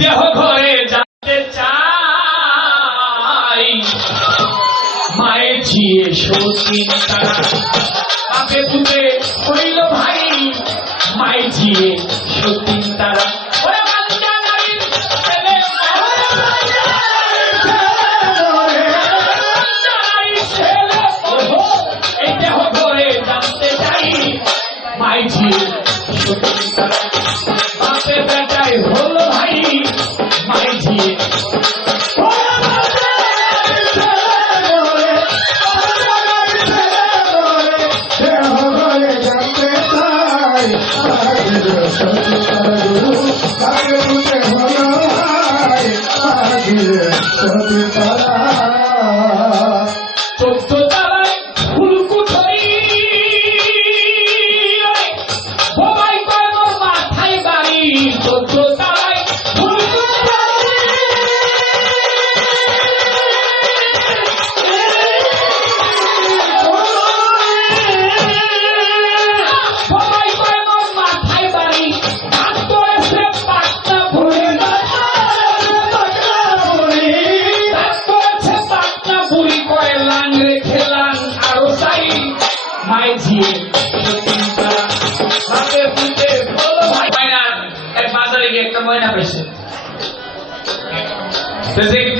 দেহ ঘরে যাতে চাই মায়ের ঝিয়ে সতীন তারা বাপে পুতে হইল ভাই মায়ের ঝিয়ে সতীন তারা এই দেহ ঘরে জানতে চাই মায়ের ঝিয়ে সতীন তারা বাপে বেটাই হলো ভাই মায়ের ঝিয়ে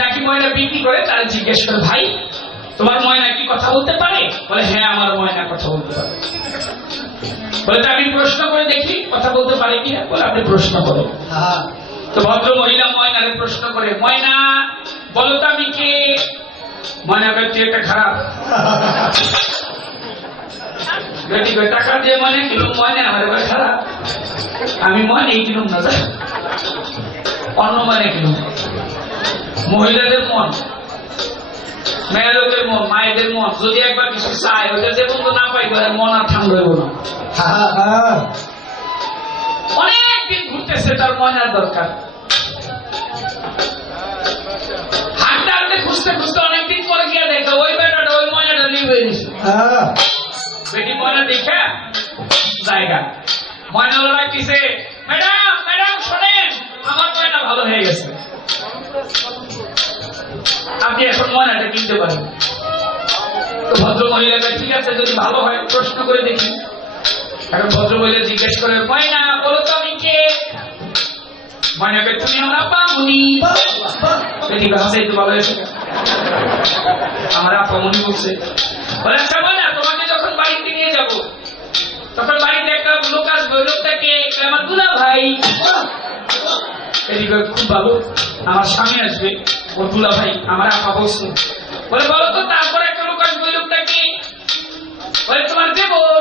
নাকি ময়না বিক্রি করে তারা জিজ্ঞেস করে ভাই তোমার ময়না কি কথা বলতে পারে? বলে হ্যাঁ আমার ময়না কথা বলতে পারে। বলে আমি প্রশ্ন করে দেখি কথা বলতে পারে কিনা। বলে আপনি প্রশ্ন করো। তো ভদ্র মহিলা ময়নারে প্রশ্ন করে ময়না বলো তো আমি কে? ময়না ব্যক্তি একটা খারাপ টাকা দিয়ে মনে কিনুম ময়না আমার খারাপ আমি মনে কিনুম না অন্য মানে কিনুম। মহিলাদের মন মেয়েদের মন মায়েদের মন যদি একবার কিছু চায় ওদের যে বন্ধু না পাই মন আর ঠান্ডা হইব না। অনেকদিন ঘুরতেছে তার ময়নার দরকার হাঁটতে হাঁটতে খুঁজতে খুঁজতে অনেকদিন পরে গিয়ে দেখে ওই বেটাটা ওই ময়নাটা নিয়ে হয়ে গেছে। বেটি ময়না দেখে জায়গা ময়না রাখতেছে ম্যাডাম ম্যাডাম শোনেন আমার ময়না ভালো হয়ে গেছে আপনি এখন ময়নাটা কিনতে পারেন। তো ভদ্র মহিলাকে ঠিক আছে যদি ভালো হয় প্রশ্ন করে দেখি। এখন ভদ্র মহিলা জিজ্ঞেস করে ময়না বলো তো আমি কে? ময়নাকে তুমি আমার আপা মুনি। হাসাইতে ভালো হয়েছে আমার আপা মুনি বলছে। বলে আচ্ছা ময়না তোমাকে যখন বাড়িতে নিয়ে যাব তখন বাড়িতে একটা লোক আসবে ওই লোকটাকে আমার দুলা ভাই। এদিকে খুব ভালো আমার স্বামী আসবে ও দুলা ভাই আমার আপা বলছে। বলে বলো তো তারপরে একটা লোক আসবে ওই লোকটা কি? বলে তোমার দেবর।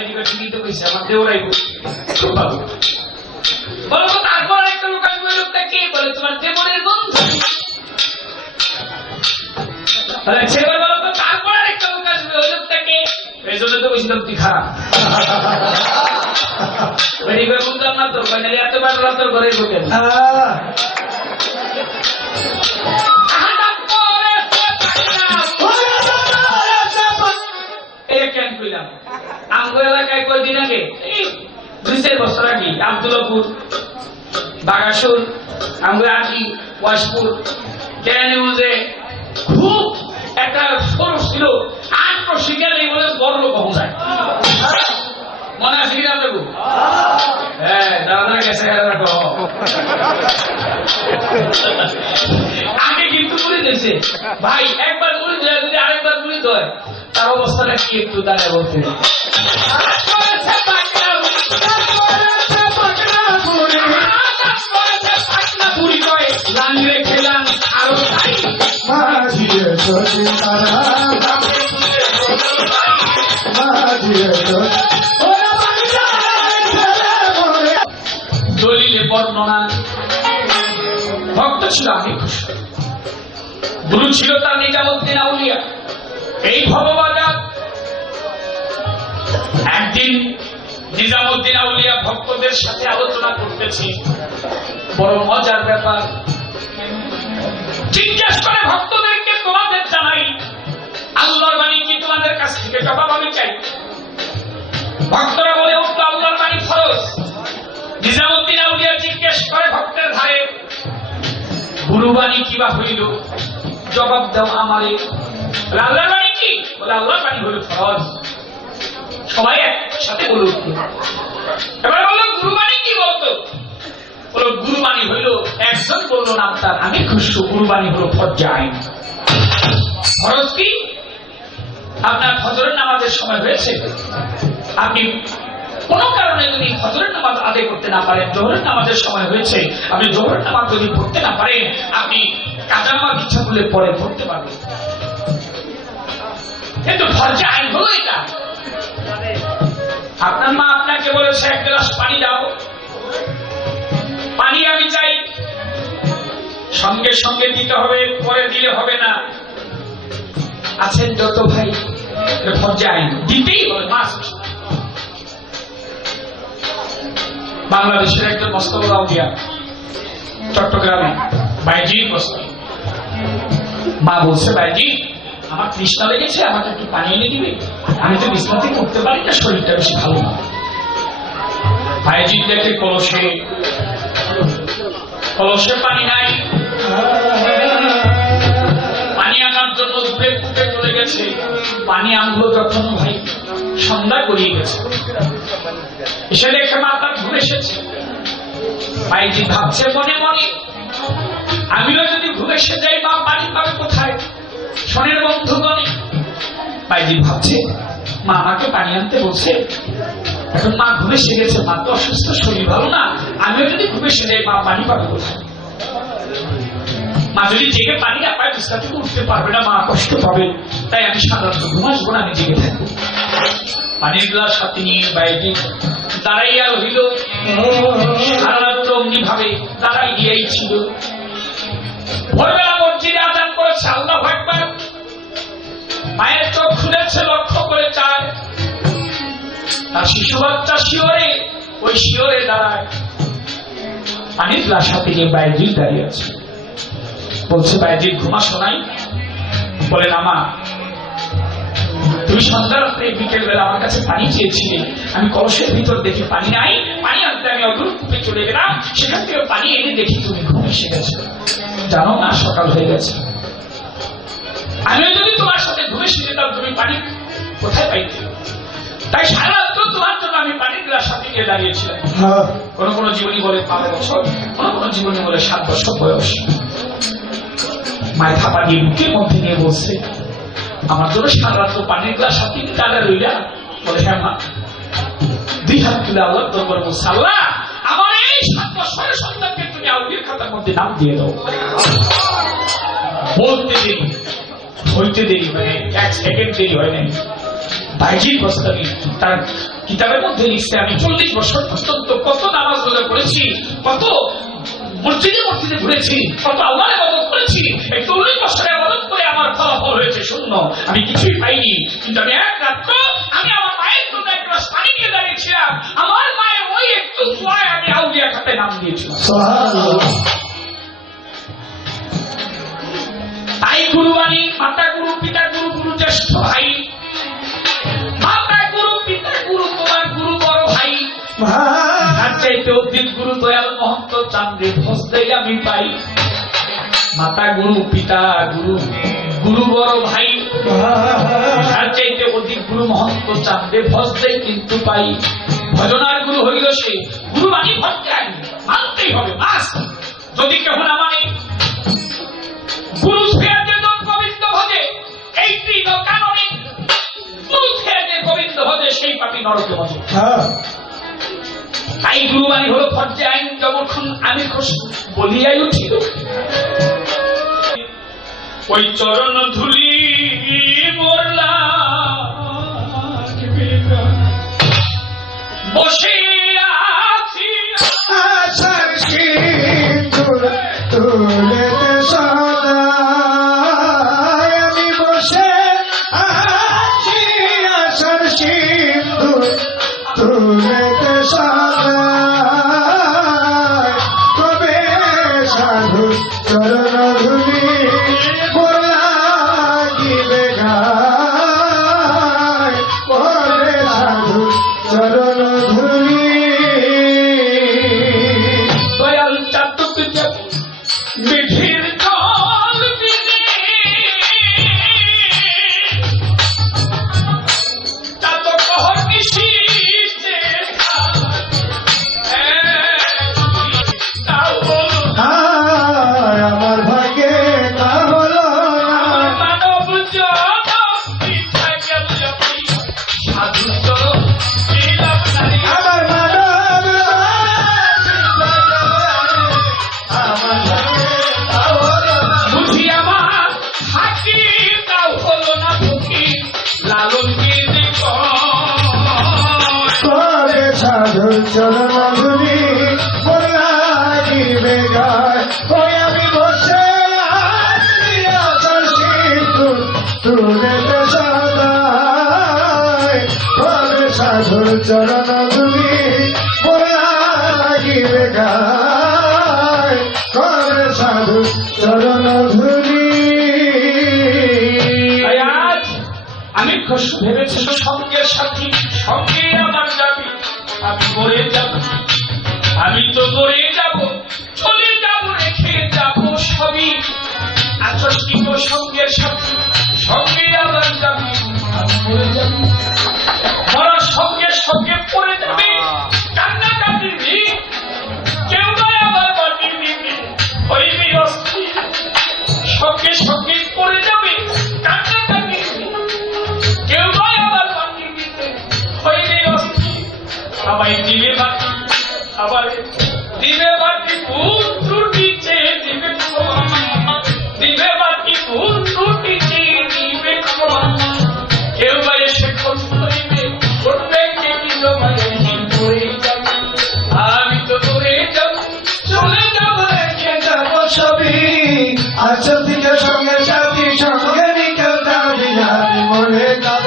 এদিকে ঠিকই তো কইছে আমার দেবর আইব খুব ভালো। বলো তো তারপর একটা লোক আসবে ওই লোকটা কি? বলে তোমার দেবরের বন্ধু। সেবার বলো তো তারপর একটা লোক আসবে ওই লোকটা কি? এই জন্য তো বলছিলাম তুই খারাপ বুঝলাম না তো এতবার রাতের ঘরে ঢুকেন আমগো এলাকায় কয়দিন আগে 2-4 বছর আগে আব্দুল্লাপুর বাগাসুর আমগো আকি ওয়াশপুর কেরানীগঞ্জে খুব একটা সরু ছিল 8 শিকার এই বলে বড় লোক হওয়া যায় মনে আছে কিনা আপনার? হ্যাঁ দাদা গেছে আগে কিন্তু মুড়ি দিয়েছে ভাই একবার মুড়ি দেয় যদি আরেকবার মুড়ি দেয় তার অবস্থাটা কি একটু দাঁড়ায় বলতে খেলাম আরো দলিলে বর্ণনা ভক্ত ছিল আমি গুরু ছিল তার নিজামুদ্দিন আউলিয়া এই ভববাজার। একদিন নিজামুদ্দিন আউলিয়া ভক্তদের সাথে আলোচনা করতেছি বড় মজার ব্যাপার। জিজ্ঞেস করে ভক্তদেরকে তোমাদের জানাই আল্লাহর বাণী কি তোমাদের কাছ থেকে জবাব আমি চাই। ভক্তরা বলে উঠল আল্লাহর বাণী ফরজ। নিজামুদ্দিন আউলিয়া জিজ্ঞেস করে ভক্তের ধারে গুরুবাণী কিবা হইল, জবাব দাও আমারে। আল্লাহর বাণী কি? বলে আল্লাহর বাণী হইল ফরজ। সবাই একসাথে বলে উঠল। এবার বললো গুরুবাণী কি বলতো? বললো গুরুবাণী হইল, একজন বললো নাম তার আমি খুশু, গুরুবাণী হলো ফরজ আইন। ফরজ কি? আপনার ফজরের নামাজের সময় হয়েছে, আপনি কোন কারণে যদি ফজরের নামাজ আদায় করতে না পারেন, জোহরের নামাজের সময় হয়েছে, আপনি জোহরের নামাজ যদি পড়তে না পারেন, আপনি কাজা নামাজ ইচ্ছা করলে পরে পড়তে পারবেন। কিন্তু ফরজ আইন হলো এটা। আপনার মা আপনাকে বলেছে এক গ্লাস পানি দাও, পানি আমি চাই, সঙ্গে সঙ্গে দিতে হবে, পরে দিলে হবে না। আছেন যত ভাই, ফরজ আইন দিতেই হবে, মাস্ট। বাংলাদেশের একজন মস্তবড় আউলিয়া চট্টগ্রামে বাইজি বসত। মা বলছে, বাইজি আমার তৃষ্ণা লেগেছে, আমাকে একটু পানি এনে দিবে, আমি তো বিছানা থেকে উঠতে পারি না, শরীরটা বেশি ভালো না। বাইজি দেখে কলসে পানি নাই, পানি আনার জন্য উঠে উঠে চলে গেছে। পানি আনলো যখন ভাই সন্ধ্যা গড়িয়ে গেছে, এসে দেখে মাথা ঘুরে এসেছে। ভাইজি ভাবছে মনে মনে, আমিও যদি ঘুরে এসে যাই মা পানি পাবে কোথায়? শোনেন বন্ধুগণে, ভাইজি ভাবছে মা আমাকে পানি আনতে বলছে, এখন মা ঘুরে এসে গেছে, মা তো অসুস্থ, শরীর ভালো না, আমিও যদি ঘুরে এসে যাই মা পানি পাবে কোথায়? মা যদি জেগে পানি না পায়, বিছানা থেকে উঠতে পারবে না, মা কষ্ট পাবে, তাই আমি সাধারণত ঘুম আসবো না, আমি জেগে থাকবো। পানির গ্লাস হাতে নিয়ে বাইরে দাঁড়াইয়া রহিল। সারা রাত্র অমনি ভাবে দাঁড়াই গিয়েই ছিল। ভোরবেলা মসজিদে আযান করেছে, আল্লাহু আকবার। মায়ের চোখ খুলেছে, লক্ষ্য করে চায়, তার শিশু বাচ্চা শিওরে, ওই শিওরে দাঁড়ায়। পানির গ্লাস হাতে নিয়ে বাইরে দাঁড়িয়ে আছে। বলছে, বাইরে ঘুমাসো নাই? বলে না মা, তুমি সন্ধ্যা রাত্রে বিকেল বেলা আমার কাছে পানি চেয়েছিলে, আমি কলসের ভিতর দেখে পানি নাই, পানি আনতে আমি অদূর কূপে চলে গেলাম, সেখান থেকে পানি এনে দেখি তুমি ঘুম এসে গেছো, জানো না সকাল হয়ে গেছে। আমিও যদি তোমার সাথে ঘুরে এসে যেতাম, তুমি পানি কোথায় পাইতে? তাই সারা রাত্র তোমার জন্য আমি পানির গ্লাস সাথে নিয়ে দাঁড়িয়েছিলাম। কোন কোন জীবনী বলে 5 বছর, কোন কোন জীবনী বলে 7 বছর বয়স। মাথা পানি বুকের মধ্যে নিয়ে বলছে, আমার জন্য সারা রাত্র পানির গ্লাস হাতে নিয়ে দাঁড়া রইলা? বলে হ্যাঁ মা। 2 হাত তুলে আল্লাহর দরবারে বলছে, আল্লাহ আমার এই 7 বছরের সন্তানকে তুমি আউলিয়ার খাতার মধ্যে নাম দিয়ে দাও। বলতে দেরি, হইতে দেরি, মানে 1 সেকেন্ড দেরি হয় নাই। বাইজির প্রস্তাবী তার কিতাবের মধ্যে লিখছে, আমি 40 বছর পর্যন্ত কত নামাজ রোজা করেছি, কত মসজিদে মসজিদে ঘুরেছি, কত আল্লাহর ইবাদত করেছি, এই 40 বছরে ইবাদত করে আমার ফলাফল হয়েছে শূন্য, আমি কিছুই পাইনি। কিন্তু আমি এক রাত্র আমি আমার মায়ের জন্য এক গ্লাস পানি নিয়ে দাঁড়িয়েছিলাম, আমার মায়ের ওই একটু দোয়ায় আমি আউলিয়া খাতায় নাম দিয়েছিলাম। তাই গুরুবাণী, মাতা গুরু, পিতা গুরু, গুরু জ্যেষ্ঠ ভাই, মাতা গুরু, পিতা গুরু, তোমার গুরু বড় ভাই, তার চাইতে অধিক গুরু দয়াল মহন্ত চান্দ্রে ভজদেই আমি পাই। মাতা গুরু, পিতা গুরু, গুরু বড় ভাই, তার চাইতে অধিক গুরু মহন্ত চান্দ্রে ভজদেই কিন্তু পাই। ভজনার গুরু হইল সে, গুরু বাণী ভজনাই মানতেই হবে, মাস। যদি কেহ না মানে, গুরু ছেড়ে যে গোবিন্দ ভজে, এইটি কাননে, গুরু ছেড়ে যে গোবিন্দ ভজে সেই পাপী নরকে ভজে। তাই গুরুবাণী হলো ফরজ আইন। যখন আমি বলিয়াই উঠিল, ওই চরণ ধুলি মোরলা বসে আছি, আশার সিঁদুর তুলেতে সদা আমি বসে আছি, আশার সিঁদুর তুলেতে সদা কবে সাধু চরণ ধুলি পড়লা চরণ ধুলি লাগিবে গায় ওই আমি বসে আছি আশার সিঁদুর তুলেতে সদায় কবে সাধুর চরণ ধুলি লাগিবে গায় কবে সাধুর চরণ ধুলি। তাই আজ আমি খুশ ভেবেছিল সঙ্গের সাথী সঙ্গে আমার যাবি, আমি মরে যাব, আমি তো মরে যাব, চলে যাব, রেখে যাব সবই। আচষ্টিত সঙ্গের সাথী সঙ্গে আমার যাবি, আমি মরে যাব, মরার সঙ্গে সঙ্গে পড়ে যাবে কান্নাকাটির ভিড়, কেউ নয় আমার মাটির দিকে হইবি অস্থির, সঙ্গে সঙ্গে পড়ে যাবে কান্নাকাটির ভিড়, কেউ নয় আমার মাটির দিকে হইবি অস্থির। আমায় দিলে বাকি, আবার দিবে বাকি ভুল ত্রুটি চেয়ে দিবে ক্ষমা, দিবে বাকি ভুল ত্রুটি চেয়ে দিবে ক্ষমা, কেউ বা এসে খোঁজ করিবে করবে কে কি জমায় পড়ে যাবে, আমি তো মরে যাব, চলে যাব, রেখে যাব সবই আচ্ছা থেকে সঙ্গে সাথী সঙ্গে নিকেল যাবি আমি মরে যাব,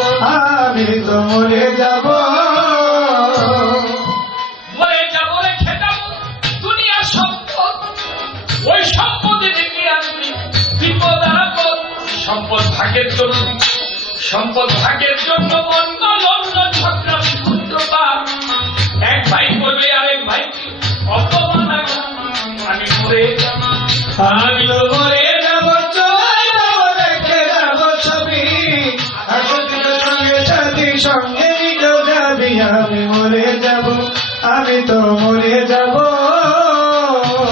আমি তো মরে যাব। মরে যাব, রেখে যাব দুনিয়ার সম্পদ, ওই সম্পদে দেখে আসবি বিপদ আপদ, সম্পদ ভাগের জন্য, সম্পদ ভাগের জন্য মঙ্গল অন্য ঝগড়া সূত্রপাত, এক ভাই করবে আরেক ভাইকে অপমান আঘাত, আমি মরে যাব, আমি তো মরে যাব, চলে যাব, রেখে যাব ছবি আচ্ছা থেকে সঙ্গে সাথী সঙ্গে নিকেল যাবি আমি মরে যাব, আমি তো মরে যাব।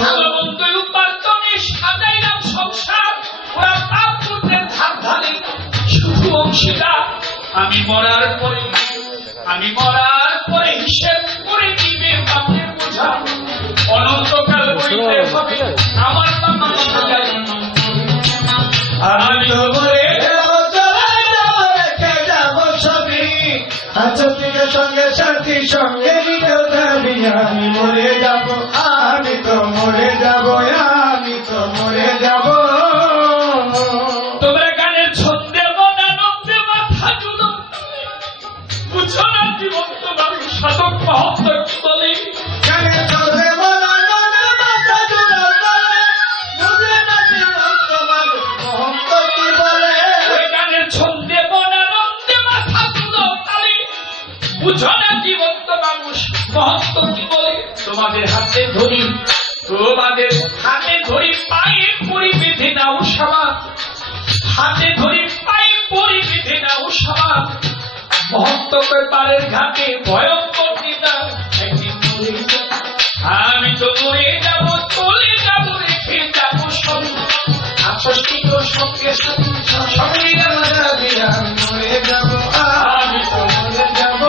ভালো মন্দ উপার্জনে সাজাইলাম সংসার, ওরা পাপ পুণ্যের ধার ধারে শুধু অংশীদার, আমি মরার পরে, আমি মরার পরে হিসেব করে দিবে পাপের বোঝা, অনন্তকাল বইতে হবে আমার বাবা সাজাই, আমি তো মরে যাব, চলে যাব, রেখে যাব ছবি আচ্ছা থেকে সঙ্গে সাথী সঙ্গে নিকেল যাবি আমি মরে যাব, আমি তো মরে যাব, আমি তো মরে যাব। তোমরা গানের ছন্দে মনানন্দে মাথা জুড়ো, বুঝো না জীবন্ত মানুষ সাধক মহত্ব কি বলে, গানে চলে মনানন্দে মাথা জুড়ো বলে, বুঝে না জীবন্ত মানুষ মহত্ব কি বলে। ওই গানের ছন্দে মনানন্দে মাথা জুড়ো তালে, বুঝো না জীবন্ত মানুষ মহত্ব কি বলে। তোমাদের হাতে ধরি, তোমাদের হাতে ধরি, পায়ে পরি বেঁধে নাও সবার, হাতে ধরি পায়ে পরি বেঁধে নাও সবার, মহত্বকে পারের ঘাটে ভয়ঙ্কর নিদা, একদিন মরে যাব, আমি তো মরে যাব, চলে যাব, রেখে যাব সব, আচষ্টিত সঙ্গে সাথী সঙ্গে আমার যাবে, আমি মরে যাব, আমি তো মরে যাব।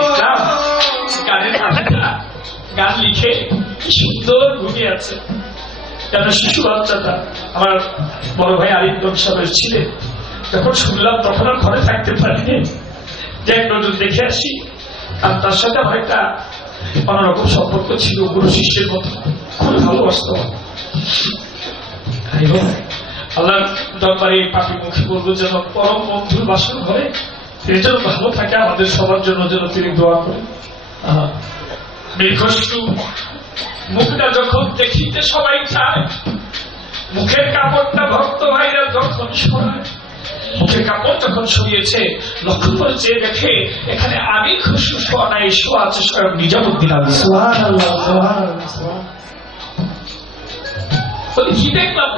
গানের কথাটা গান লিখে কি সুন্দর ঘুমিয়ে আছে, যেন শিশু বাচ্চাটা আমার বড় ভাই আরিন্দম সাহেবের ছিলেন, যখন শুনলাম তখন আর ঘরে থাকতে পারিনি, যে এক নজর দেখে আসি, আর তার সাথে আমার একটা অন্যরকম সম্পর্ক ছিল, গুরু শিষ্যের মতো, খুব ভালোবাসত। এবং আল্লাহর দরবারে পাপি মুখে বলবো যেন পরম বন্ধুর বাসন ঘরে তিনি যেন ভালো থাকে, আমাদের সবার জন্য যেন তিনি দোয়া করেন। দীর্ঘষ্টু মুখটা যখন দেখিতে সবাই চায়, মুখের কাপড়টা ভক্ত ভাইরা যখন সরায়, মুখের কাপড় যখন সরিয়েছে, লক্ষ্য করে চেয়ে দেখে এখানে আমি খুশি শোয়া নাই, শোয়া আছে স্বয়ং নিজামুদ্দিন আলী। সুবহানাল্লাহ, সুবহানাল্লাহ। বলে কি দেখলাম,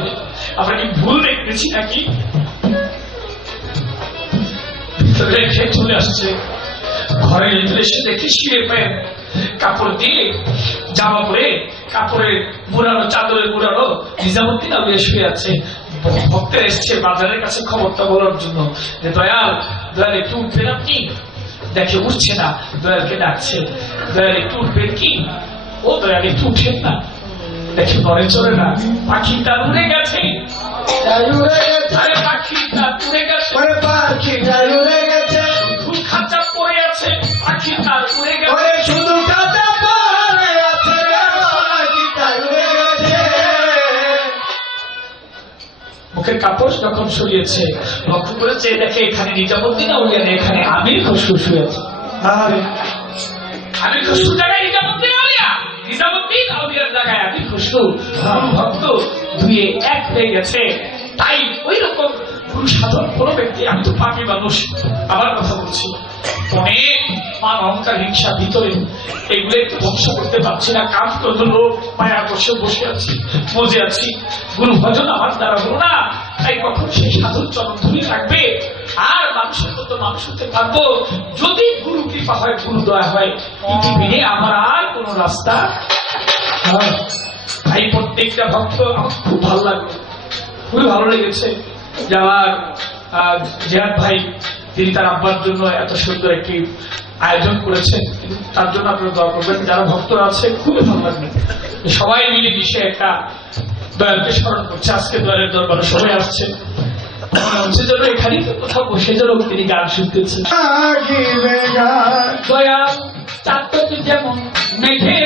আমরা কি ভুল দেখতেছি নাকি? ভিতরে রেখে চলে আসছে, ঘরে এসে দেখি শিরে পায়ে কাপড় দিয়ে জামা পরে কাপড়ের মুড়ানো, চাদরের মুড়ানো নিজামুদ্দিন আলী শুয়ে আছে। ভক্তের এসছে বাজারের কাছে খবরটা বলার জন্য যে দয়াল, দয়াল একটু উঠবেন আপনি? দেখে উঠছে না, দয়ালকে ডাকছে, দয়াল একটু উঠবেন কি? ও দয়াল একটু উঠেন না, দেখে নড়ে চড়ে না, পাখিটা উড়ে গেছে, আরে পাখিটা উড়ে গেছে, ওরে পাখিটা উড়ে গেছে, শুধু খাঁচা পড়ে আছে, পাখিটা উড়ে গেছে, ওরে শুধু কাঁচা পড়ে মুখের কাপড় যখন সরিয়েছে লক্ষ্য করেছে দেখে এখানে নিজামুদ্দিন আউলিয়া নেই, এখানে আমির খসরু শুয়ে আছে। আরে আমির খসরু জায়গায় নিজামুদ্দিন আউলিয়া, নিজামুদ্দিন আউলিয়ার জায়গায় আমির খসরু। ভক্ত দুয়ে এক হয়ে গেছে। তাই ওই রকম গুরু সাধন কোনো ব্যক্তি, আমি তো পাপী মানুষ, আমার কথা বলছি, অনেক মান অহংকার হিংসা ভিতরে, এগুলো একটু ধ্বংস করতে পারছি না। কাজ করতে লোক মায়া বসে বসে আছি, মজে আছি, গুরু ভজন আমার দ্বারা হলো না। তাই কখন সেই সাধন চরণ ধরে থাকবে। আর মানুষের মতো মানুষ হতে পারবো যদি গুরু কৃপা হয়, গুরু দয়া হয়। পৃথিবীতে আমার আর কোন রাস্তা নয়। তাই প্রত্যেকটা ভক্ত আমার খুব ভালো লাগলো, খুবই ভালো লেগেছে যে আমার জিয়াদ ভাই তিনি তার আব্বার জন্য এত সুন্দর একটি আয়োজন করেছেন। তার জন্য আপনারা দোয়া করবেন। যারা ভক্তরা আছে খুবই ভালো লাগবে, সবাই মিলে মিশে একটা দয়ালকে স্মরণ করছে। আজকে দয়ালের দরবারে সবাই আসছে, সেজন্য এখানেই তো কোথাও বসে যেন তিনি গান শুনতেছেন। আগিবে গান দয়াল চাঁদটি যেমন মেঘে